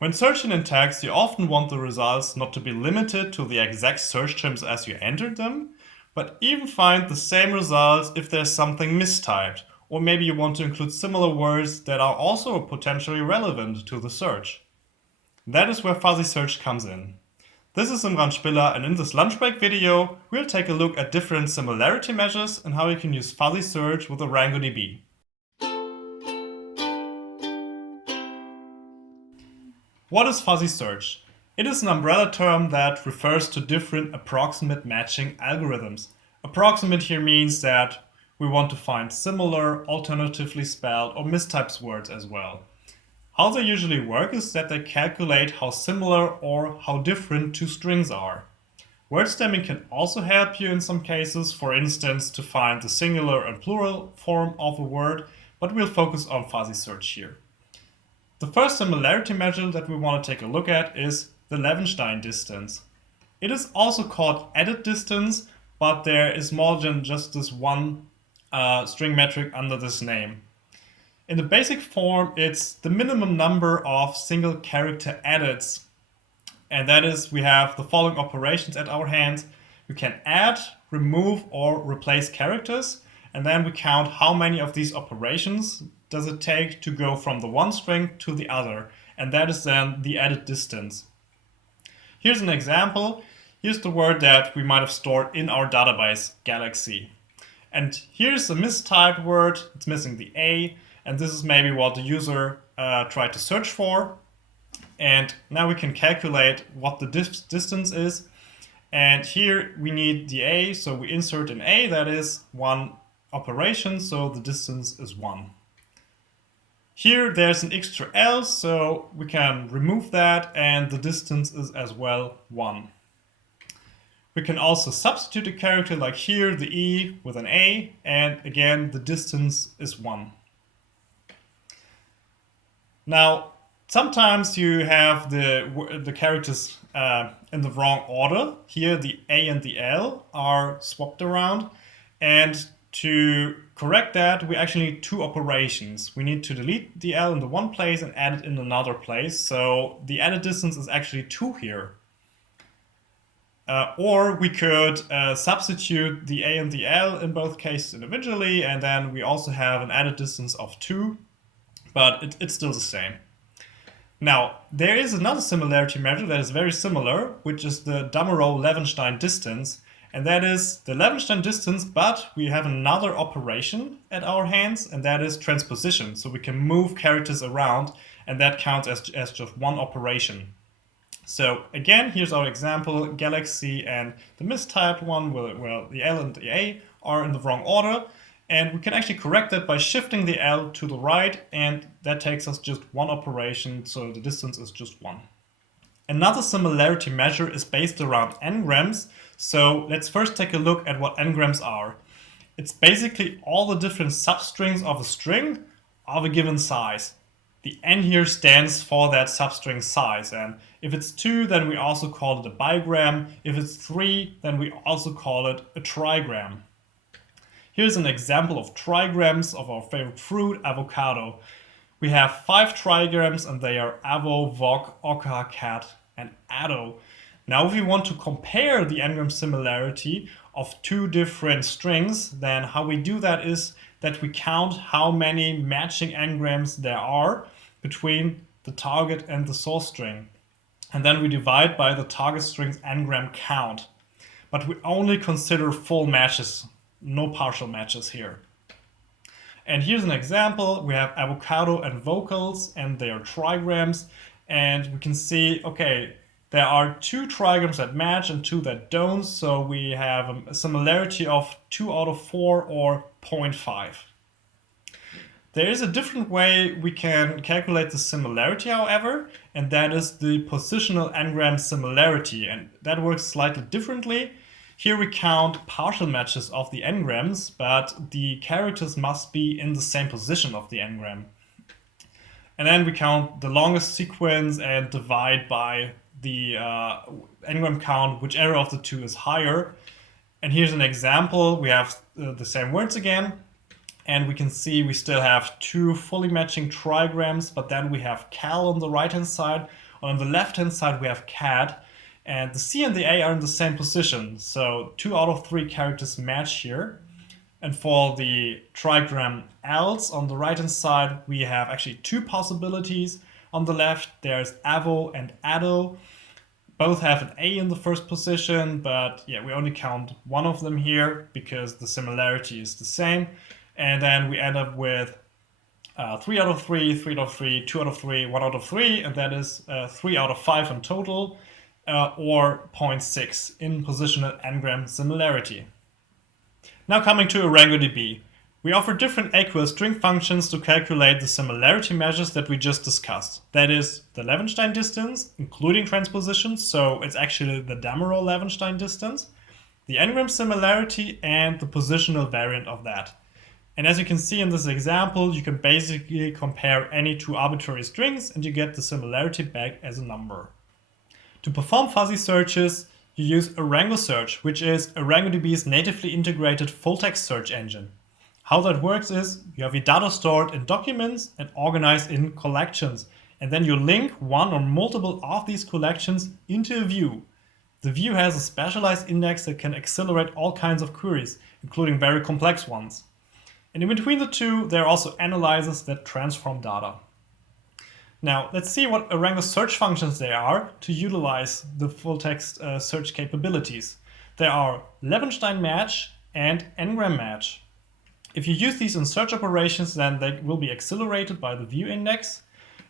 When searching in text, you often want the results not to be limited to the exact search terms as you entered them, but even find the same results if there's something mistyped, or maybe you want to include similar words that are also potentially relevant to the search. That is where fuzzy search comes in. This is Imran Spiller, and in this lunch break video, we'll take a look at different similarity measures and how you can use fuzzy search with ArangoDB. What is fuzzy search? It is an umbrella term that refers to different approximate matching algorithms. Approximate here means that we want to find similar, alternatively spelled, or mistyped words as well. How they usually work is that they calculate how similar or how different two strings are. Word stemming can also help you in some cases, for instance, to find the singular and plural form of a word, but we'll focus on fuzzy search here. The first similarity measure that we want to take a look at is the Levenstein distance. It is also called edit distance, but there is more than just this one string metric under this name. In the basic form, it's the minimum number of single character edits. And that is, we have the following operations at our hands. We can add, remove, or replace characters. And then we count how many of these operations does it take to go from the one string to the other. And that is then the edit distance. Here's an example. Here's the word that we might have stored in our database, Galaxy. And here's a mistyped word. It's missing the A. And this is maybe what the user tried to search for. And now we can calculate what the distance is. And here we need the A, so we insert an A, that is one operation, so the distance is 1. Here there's an extra L, so we can remove that, and the distance is as well 1. We can also substitute a character, like here, the E with an A, and again, the distance is 1. Now, sometimes you have the characters in the wrong order. Here, the A and the L are swapped around, and to correct that, we actually need two operations. We need to delete the L in the one place and add it in another place. So the added distance is actually 2 here. Or we could substitute the A and the L in both cases individually, and then we also have an added distance of 2, but it's still the same. Now, there is another similarity measure that is very similar, which is the Damerau Levenstein distance. And that is the Levenstein distance, but we have another operation at our hands, and that is transposition. So we can move characters around, and that counts as just one operation. So again, here's our example, Galaxy and the mistyped one, well, the L and the A are in the wrong order. And we can actually correct that by shifting the L to the right, and that takes us just one operation, so the distance is just 1. Another similarity measure is based around N-grams, so let's first take a look at what N-grams are. It's basically all the different substrings of a string of a given size. The N here stands for that substring size, and if it's 2, then we also call it a bigram. If it's 3, then we also call it a trigram. Here's an example of trigrams of our favorite fruit, avocado. We have 5 trigrams, and they are avo, voc, oca, cat, and addo. Now, if we want to compare the N-gram similarity of 2 different strings, then how we do that is that we count how many matching N-grams there are between the target and the source string. And then we divide by the target string's N-gram count. But we only consider full matches, no partial matches here. And here's an example. We have avocado and vocals, and they are trigrams. And we can see, okay, there are 2 trigrams that match and 2 that don't. So we have a similarity of 2 out of 4, or 0.5. There is a different way we can calculate the similarity, however, and that is the positional N-gram similarity. And that works slightly differently. Here we count partial matches of the N-grams, but the characters must be in the same position of the N-gram. And then we count the longest sequence and divide by the N-gram count, whichever of the 2 is higher. And here's an example. We have the same words again, and we can see we still have 2 fully matching trigrams, but then we have cal on the right hand side, On the left-hand side, we have cat, and the C and the A are in the same position. So 2 out of 3 characters match here. And for the trigram else on the right-hand side, we have actually 2 possibilities. On the left, there's avo and ado. Both have an A in the first position, but yeah, we only count one of them here because the similarity is the same. And then we end up with 3 out of 3, 3 out of 3, 2 out of 3, 1 out of 3, and that is 3 out of 5 in total, or 0.6 in positional N-Gram similarity. Now coming to ArangoDB. We offer different equal string functions to calculate the similarity measures that we just discussed. That is the Levenstein distance, including transposition, so it's actually the Damerau Levenstein distance, the N-Gram similarity, and the positional variant of that. And as you can see in this example, you can basically compare any 2 arbitrary strings and you get the similarity back as a number. To perform fuzzy searches, you use ArangoSearch, which is ArangoDB's natively integrated full-text search engine. How that works is you have your data stored in documents and organized in collections, and then you link one or multiple of these collections into a view. The view has a specialized index that can accelerate all kinds of queries, including very complex ones. And in between the two, there are also analyzers that transform data. Now, let's see what ArangoSearch functions there are to utilize the full-text search capabilities. There are Levenstein match and Engram match. If you use these in search operations, then they will be accelerated by the view index.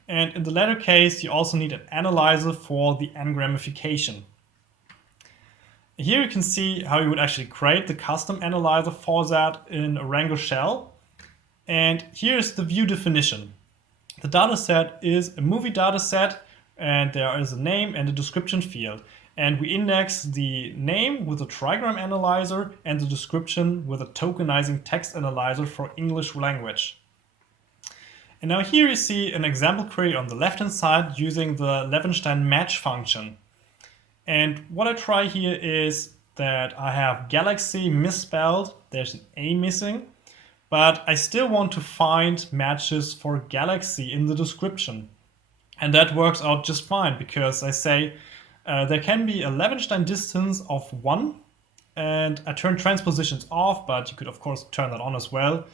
And in the latter case, you also need an analyzer for the N-gramification. Here you can see how you would actually create the custom analyzer for that in Arango shell. And here's the view definition. The dataset is a movie dataset, and there is a name and a description field. And we index the name with a trigram analyzer and the description with a tokenizing text analyzer for English language. And now here you see an example query on the left-hand side using the Levenstein match function. And what I try here is that I have galaxy misspelled, there's an A missing, but I still want to find matches for galaxy in the description. And that works out just fine because I say there can be a Levenstein distance of 1, and I turn transpositions off, but you could of course turn that on as well.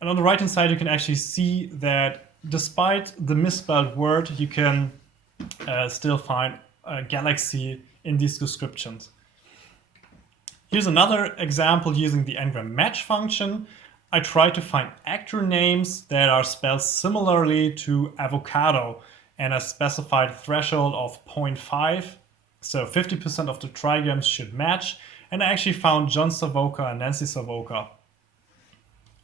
And on the right hand side you can actually see that despite the misspelled word, you can still find a galaxy in these descriptions. Here's another example using the N-Gram match function. I try to find actor names that are spelled similarly to avocado, and I specified a threshold of 0.5, so 50% of the trigrams should match, and I actually found John Savoca and Nancy Savoca.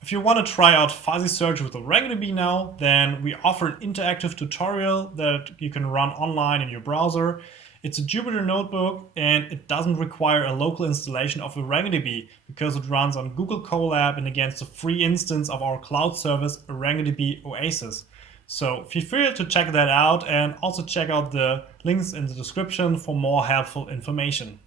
If you want to try out fuzzy search with ArangoDB now, then we offer an interactive tutorial that you can run online in your browser. It's a Jupyter notebook, and it doesn't require a local installation of ArangoDB because it runs on Google Colab and against a free instance of our cloud service ArangoDB Oasis. So feel free to check that out, and also check out the links in the description for more helpful information.